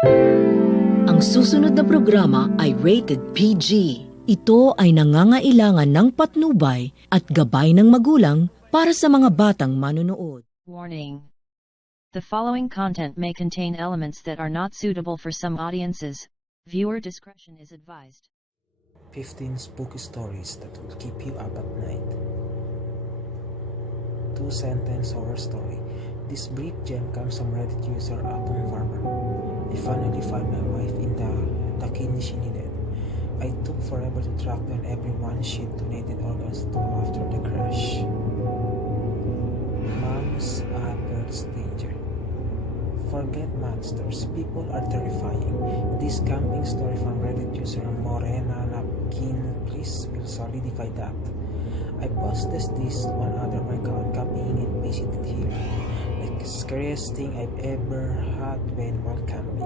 Ang susunod na programa ay rated PG. Ito ay nangangailangan ng patnubay at gabay ng magulang para sa mga batang manonood. Warning. The following content may contain elements that are not suitable for some audiences. Viewer discretion is advised. 15 spooky stories that will keep you up at night. 2-sentence horror story. This brief gem comes from Reddit user Atom Farmer. I finally found my wife in the kidney she needed. I took forever to track down everyone she donated organs to after the crash. Mom's Albert's danger. Forget monsters, people are terrifying. This camping story from Reddit user Morena Napkin please will solidify that. I posted this on other my account, copying and pasting it here. The scariest thing I've ever had when while camping.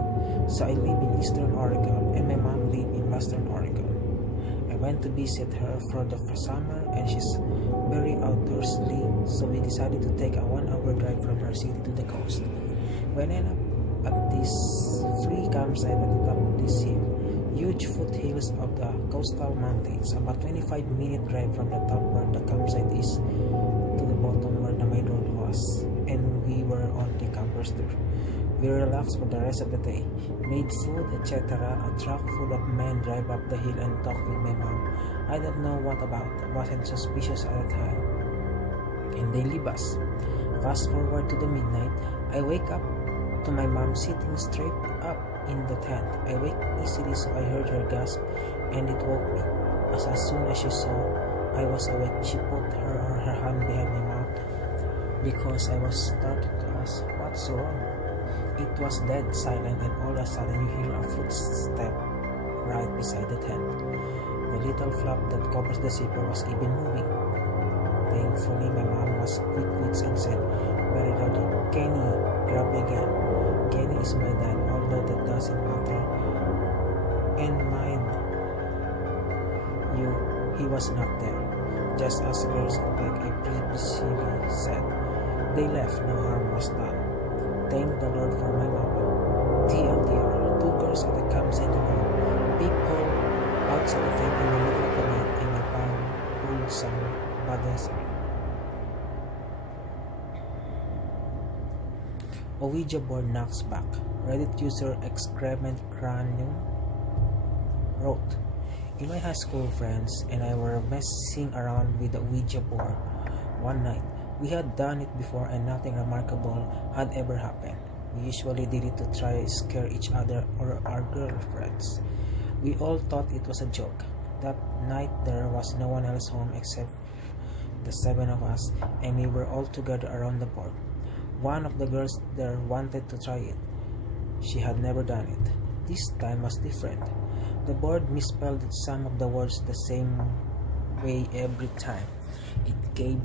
So I live in Eastern Oregon and my mom live in Western Oregon. I went to visit her for the summer and she's very outdoorsly, so we decided to take a 1-hour drive from her city to the coast. When I ended up at this free campsite at the top of this hill, huge foothills of the coastal mountains, about 25-minute drive from the top where the campsite is to the bottom where the main road was, and we were on the campers tour. We relaxed for the rest of the day, made food, etc. A truck full of men drive up the hill and talk with my mom. I don't know what about, wasn't suspicious at the time, and they leave us. Fast forward to the midnight, I wake up to my mom sitting straight up in the tent. I wake easily, so I heard her gasp and it woke me. As soon as she saw I was awake, she put her hand behind my mouth because I was starting to ask, what's wrong? It was dead silent, and all of a sudden you hear a footstep right beside the tent. The little flap that covers the zipper was even moving. Thankfully, my mom was quick wits and said very loudly, Kenny, grab the gun. Kenny is my dad, although that doesn't matter. And mind you, he was not there. Just as girls like I previously said. They left, no harm was done. Thank the Lord for my mama. TLDR, 2 girls at the campsite alone. People outside the tent in the middle of the night, and my mom pulled some badass. Ouija board knocks back. Reddit user excrement cranium wrote, in my high school friends and I were messing around with the Ouija board one night. We had done it before and nothing remarkable had ever happened. We usually did it to try to scare each other or our girlfriends. We all thought it was a joke. That night there was no one else home except the 7 of us, and we were all together around the board. One of the girls there wanted to try it. She had never done it. This time was different. The board misspelled some of the words the same way every time. It gave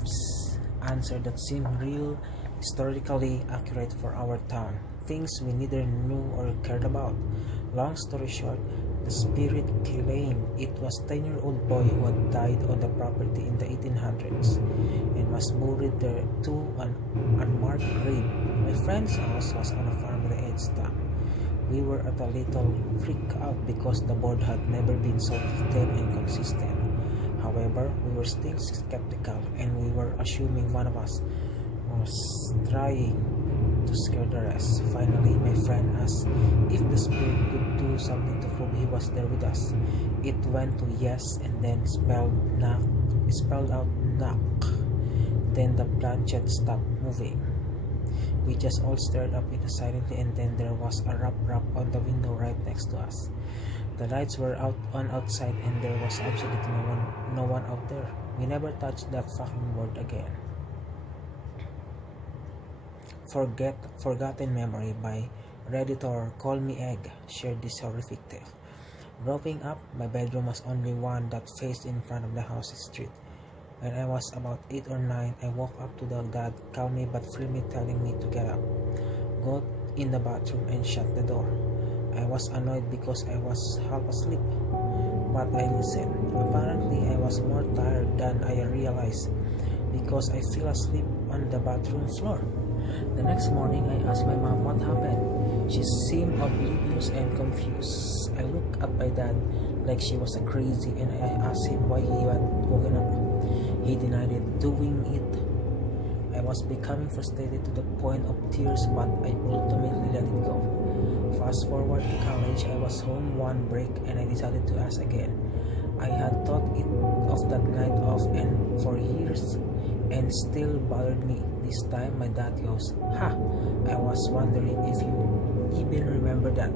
answer that seemed real, historically accurate for our town, things we neither knew or cared about. Long story short, the spirit claimed it was a 10-year-old boy who had died on the property in the 1800s and was buried there to an unmarked grave. My friend's house was on a farm with the edge town. We were at a little freak out because the board had never been so detailed and consistent. However, we were still skeptical and we were assuming one of us was trying to scare the rest. Finally, my friend asked if the spirit could do something to prove he was there with us. It went to yes and then spelled out knock. Then the planchette stopped moving. We just all stared up at it silently, and then there was a rap on the window right next to us. The lights were outside and there was absolutely no one out there. We never touched that fucking board again. Forgotten Memory by Redditor Call Me Egg shared this horrific tale. Growing up, my bedroom was only one that faced in front of the house's street. When I was about 8 or 9, I woke up to the dad calmly but firmly telling me to get up, go in the bathroom and shut the door. I was annoyed because I was half asleep, but I listened. Apparently, I was more tired than I realized because I fell asleep on the bathroom floor. The next morning, I asked my mom what happened. She seemed oblivious and confused. I looked at my dad like she was crazy, and I asked him why he had woken up. He denied doing it. I was becoming frustrated to the point of tears, but I ultimately let it go. Fast forward to college, I was home one break and I decided to ask again. I had thought of that night off and for years, and still bothered me. This time my dad goes, "Ha, I was wondering if you even remember that."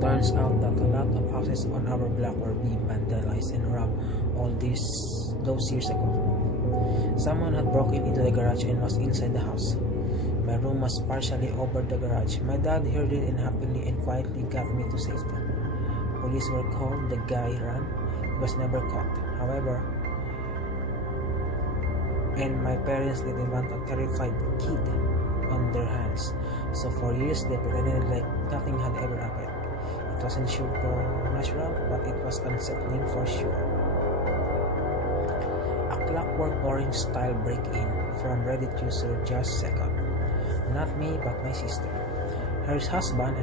Turns out that a lot of houses on our block were being vandalized and robbed all those years ago. Someone had broken into the garage and was inside the house. My room was partially over the garage. My dad heard it and happily and quietly got me to safety. Police were called. The guy ran. He was never caught. However, and my parents didn't want a terrified kid on their hands. So for years they pretended like nothing had ever happened. It wasn't supernatural, but it was unsettling for sure. A Clockwork Orange style break-in from Reddit user Just Second. Not me, but my sister. Her husband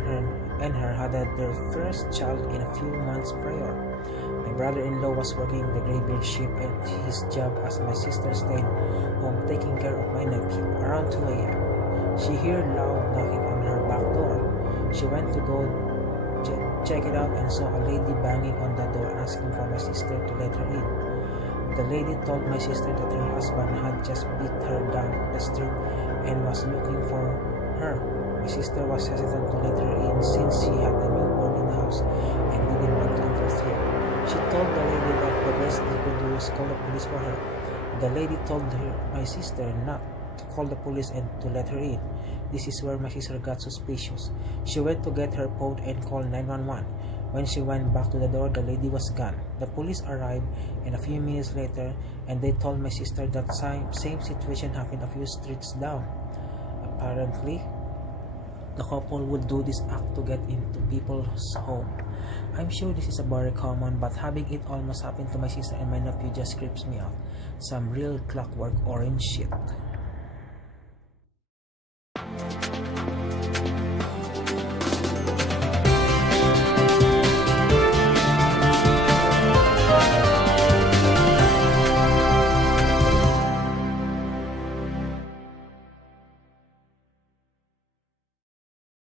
and her had their first child in a few months prior. My brother-in-law was working the graveyard shift at his job as my sister stayed home taking care of my nephew. Around 2 a.m., she heard loud knocking on her back door. She went to go check it out and saw a lady banging on the door asking for my sister to let her in. The lady told my sister that her husband had just beat her down the street and was looking for her. My sister was hesitant to let her in since she had a newborn in the house and didn't want to interfere. She told the lady that the best they could do was call the police for her. The lady told my sister not to call the police and to let her in. This is where my sister got suspicious. She went to get her phone and called 911. When she went back to the door, the lady was gone. The police arrived and a few minutes later, and they told my sister that same situation happened a few streets down. Apparently, the couple would do this act to get into people's home. I'm sure this is very common, but having it almost happen to my sister and my nephew just creeps me out. Some real Clockwork Orange shit.